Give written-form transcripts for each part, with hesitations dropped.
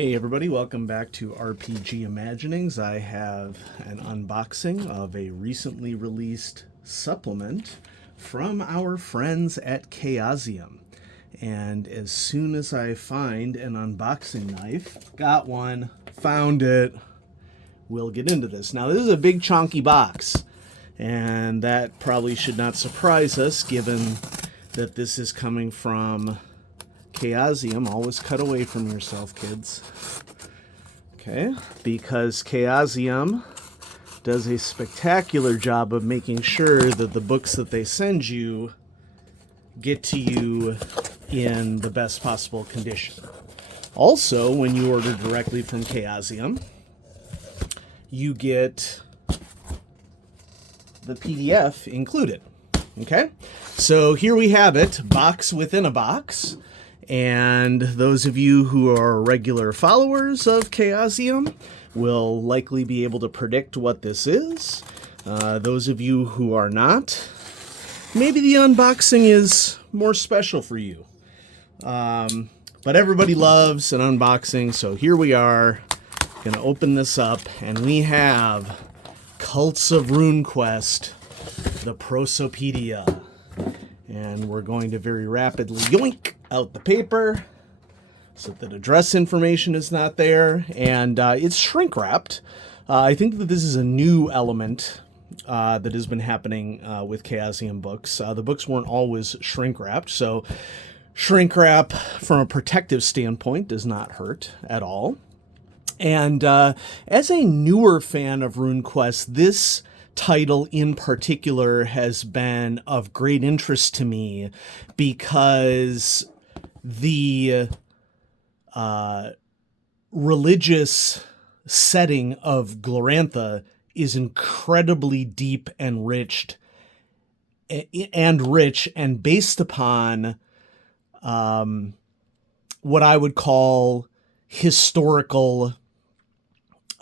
Hey everybody, welcome back to RPG Imaginings. I have an unboxing of a recently released supplement from our friends at Chaosium. And as soon as I find an unboxing knife, got one, found it, we'll get into this. Now this is a big chunky box, and that probably should not surprise us given that this is coming from Chaosium. Always cut away from yourself, kids. Okay, because Chaosium does a spectacular job of making sure that the books that they send you get to you in the best possible condition. Also, when you order directly from Chaosium, you get the PDF included. Okay, so here we have it, box within a box. And those of you who are regular followers of Chaosium will likely be able to predict what this is. Those of you who are not, maybe the unboxing is more special for you. But everybody loves an unboxing, so here we are. Going to open this up, and we have Cults of RuneQuest, the Prosopaedia. And we're going to very rapidly yoink out the paper so that address information is not there. And it's shrink wrapped. I think that this is a new element that has been happening with Chaosium books. The books weren't always shrink wrapped, so shrink wrap from a protective standpoint does not hurt at all. And as a newer fan of RuneQuest, this title in particular has been of great interest to me because the religious setting of Glorantha is incredibly deep and rich and based upon what I would call historical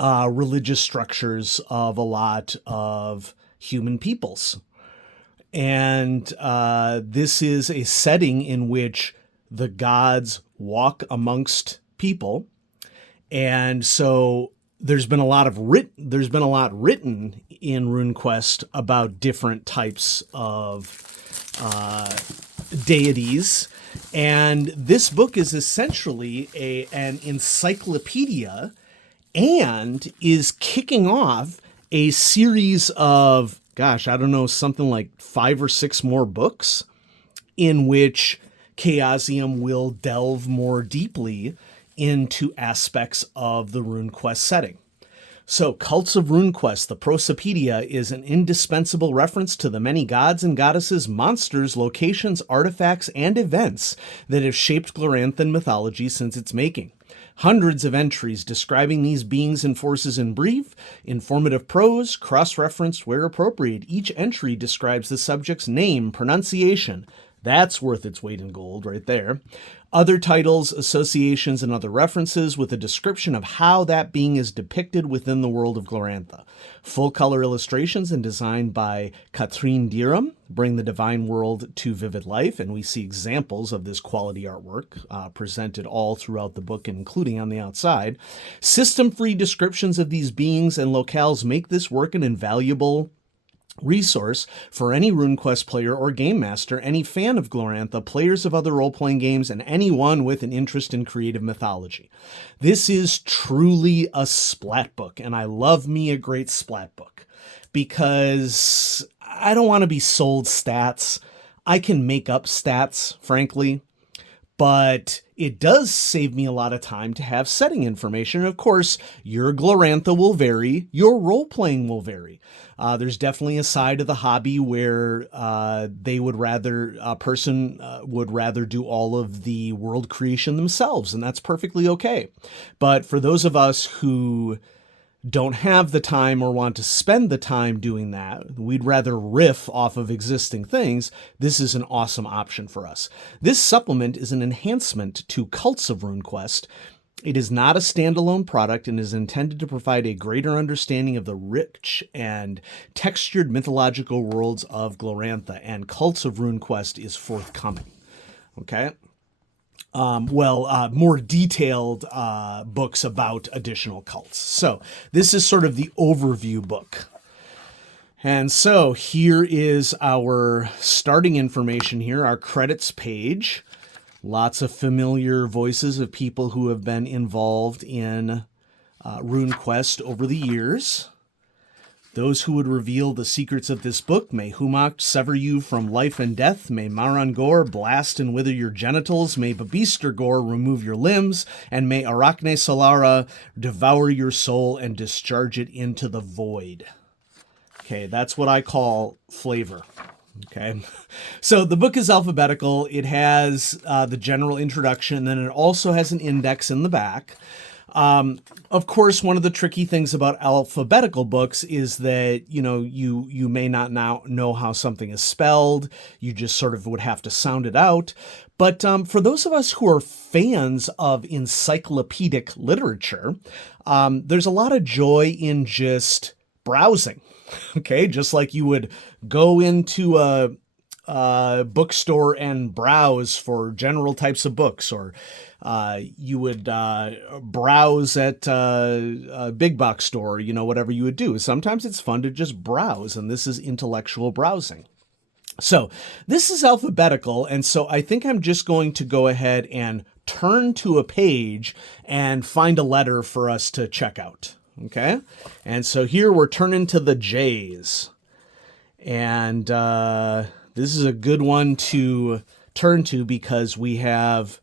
religious structures of a lot of human peoples. And this is a setting in which the gods walk amongst people. And so there's been a lot written in RuneQuest about different types of deities. And this book is essentially an encyclopedia and is kicking off a series of, something like 5 or 6 more books in which Chaosium will delve more deeply into aspects of the RuneQuest setting. So, Cults of RuneQuest, the Prosopaedia, is an indispensable reference to the many gods and goddesses, monsters, locations, artifacts, and events that have shaped Gloranthan mythology since its making. Hundreds of entries describing these beings and forces in brief, informative prose, cross-referenced where appropriate. Each entry describes the subject's name, pronunciation. That's worth its weight in gold right there. Other titles, associations, and other references with a description of how that being is depicted within the world of Glorantha. Full-color illustrations and design by Catherine Dirham bring the divine world to vivid life, and we see examples of this quality artwork presented all throughout the book, including on the outside. System-free descriptions of these beings and locales make this work an invaluable resource for any RuneQuest player or game master, any fan of Glorantha, players of other role-playing games, and anyone with an interest in creative mythology. This is truly a splat book, and I love me a great splat book because I don't want to be sold stats. I can make up stats, frankly, but it does save me a lot of time to have setting information. And of course, your Glorantha will vary, your role-playing will vary. There's definitely a side of the hobby where a person would rather do all of the world creation themselves, and that's perfectly okay. But for those of us who don't have the time or want to spend the time doing that, we'd rather riff off of existing things, this is an awesome option for us. This supplement is an enhancement to Cults of RuneQuest. It is not a standalone product and is intended to provide a greater understanding of the rich and textured mythological worlds of Glorantha, and Cults of RuneQuest is forthcoming. Okay? more detailed books about additional cults. So this is sort of the overview book. And so here is our starting information here, our credits page. Lots of familiar voices of people who have been involved in RuneQuest over the years. Those who would reveal the secrets of this book, may Humak sever you from life and death, may Marangor blast and wither your genitals, may Babistergor remove your limbs, and may Arachne Solara devour your soul and discharge it into the void. Okay, that's what I call flavor. Okay, so the book is alphabetical. It has the general introduction, and then it also has an index in the back. Of course, one of the tricky things about alphabetical books is that, you may not now know how something is spelled. You just sort of would have to sound it out. But for those of us who are fans of encyclopedic literature, there's a lot of joy in just browsing. Okay, just like you would go into a bookstore and browse for general types of books, or you would browse at a big box store, whatever you would do. Sometimes it's fun to just browse, and this is intellectual browsing. So this is alphabetical, and so I think I'm just going to go ahead and turn to a page and find a letter for us to check out. Okay, and so here we're turning to the J's, and this is a good one to turn to because we have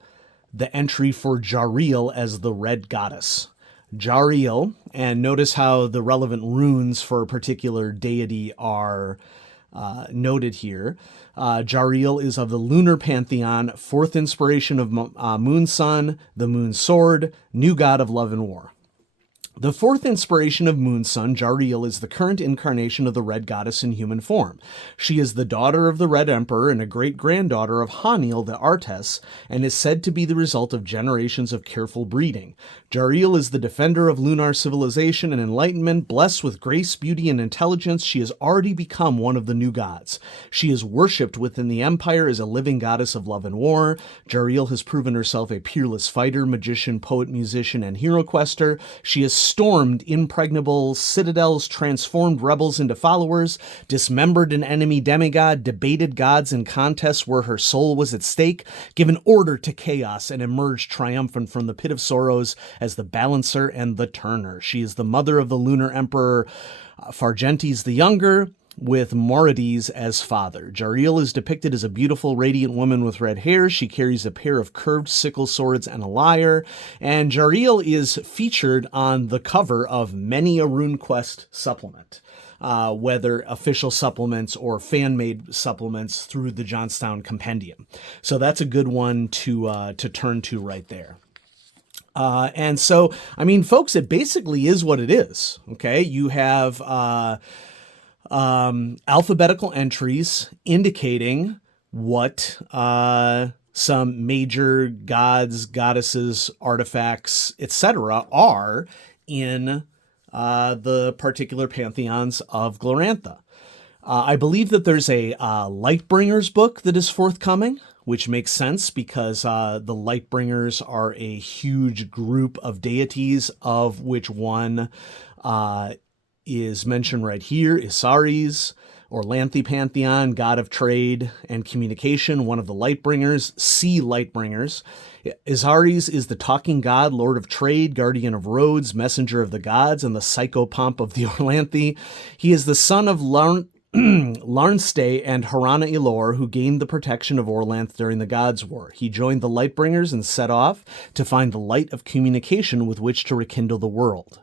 the entry for Jariel as the Red Goddess. Jariel, and notice how the relevant runes for a particular deity are noted here. Jariel is of the lunar pantheon, fourth inspiration of Moon Sun, the Moon Sword, new god of love and war. The fourth inspiration of Moon Sun, Jariel, is the current incarnation of the Red Goddess in human form. She is the daughter of the Red Emperor and a great-granddaughter of Haniel the Artes, and is said to be the result of generations of careful breeding. Jariel is the defender of lunar civilization and enlightenment. Blessed with grace, beauty, and intelligence, she has already become one of the new gods. She is worshipped within the Empire as a living goddess of love and war. Jariel has proven herself a peerless fighter, magician, poet, musician, and hero quester. She has stormed impregnable citadels, transformed rebels into followers, dismembered an enemy demigod, debated gods in contests where her soul was at stake, given order to chaos, and emerged triumphant from the pit of sorrows as the balancer and the turner. She is the mother of the lunar emperor Fargentes the Younger, with Morides as father. Jariel is depicted as a beautiful, radiant woman with red hair. She carries a pair of curved sickle swords and a lyre. And Jariel is featured on the cover of many a RuneQuest supplement, whether official supplements or fan-made supplements through the Johnstown Compendium. So that's a good one to turn to right there. And so, folks, it basically is what it is. Okay, you have alphabetical entries indicating what some major gods, goddesses, artifacts, etc. are in the particular pantheons of Glorantha. I believe that there's a Lightbringers book that is forthcoming, which makes sense because the Lightbringers are a huge group of deities, of which one is mentioned right here, Isares, Orlanthi Pantheon, god of trade and communication, one of the Lightbringers, Sea Lightbringers. Isares is the talking god, lord of trade, guardian of roads, messenger of the gods, and the psychopomp of the Orlanthi. He is the son of Larnste and Harana Ilor, who gained the protection of Orlanth during the Gods' War. He joined the Lightbringers and set off to find the light of communication with which to rekindle the world.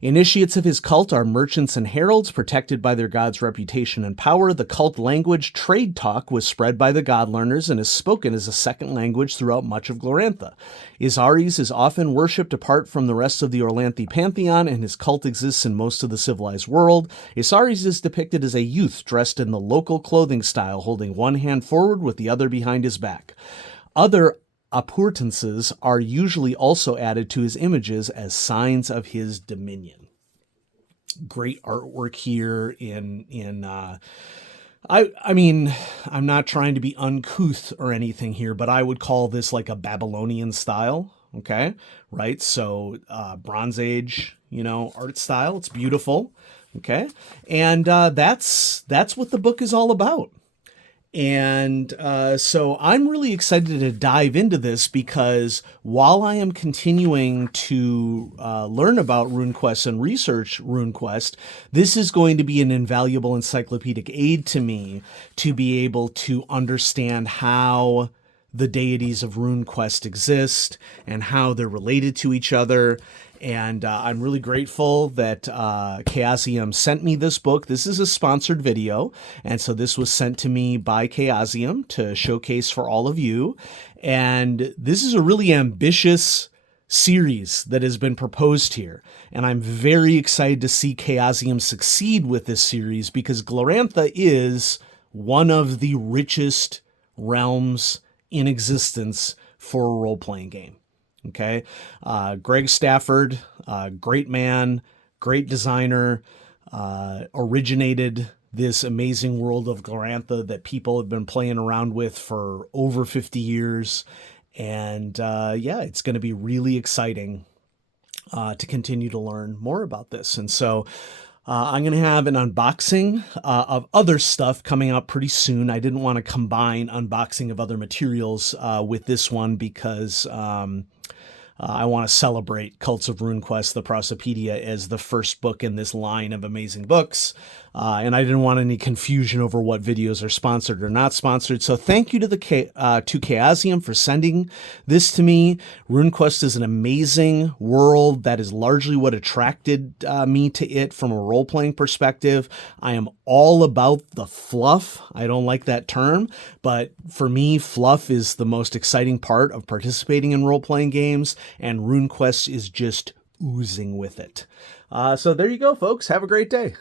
Initiates of his cult are merchants and heralds, protected by their god's reputation and power. The cult language, trade talk, was spread by the god learners and is spoken as a second language throughout much of Glorantha. Isares is often worshipped apart from the rest of the Orlanthi pantheon, and his cult exists in most of the civilized world. Isares is depicted as a youth dressed in the local clothing style, holding one hand forward with the other behind his back. Other appurtenances are usually also added to his images as signs of his dominion. Great artwork here in I mean, I'm not trying to be uncouth or anything here, but I would call this like a Babylonian style. Okay, right? So Bronze Age, art style. It's beautiful. Okay, and that's what the book is all about. And so I'm really excited to dive into this because while I am continuing to learn about RuneQuest and research RuneQuest, this is going to be an invaluable encyclopedic aid to me to be able to understand how the deities of RuneQuest exist and how they're related to each other. And I'm really grateful that Chaosium sent me this book. This is a sponsored video, and so this was sent to me by Chaosium to showcase for all of you. And this is a really ambitious series that has been proposed here. And I'm very excited to see Chaosium succeed with this series because Glorantha is one of the richest realms in existence for a role-playing game. Okay. Greg Stafford, great man, great designer, originated this amazing world of Glorantha that people have been playing around with for over 50 years. And yeah, it's going to be really exciting to continue to learn more about this. And so I'm going to have an unboxing of other stuff coming up pretty soon. I didn't want to combine unboxing of other materials with this one because I want to celebrate Cults of RuneQuest, the Prosopaedia, as the first book in this line of amazing books. And I didn't want any confusion over what videos are sponsored or not sponsored. So thank you to Chaosium for sending this to me. RuneQuest is an amazing world. That is largely what attracted me to it from a role-playing perspective. I am all about the fluff. I don't like that term, but for me, fluff is the most exciting part of participating in role-playing games, and RuneQuest is just oozing with it. So there you go, folks. Have a great day.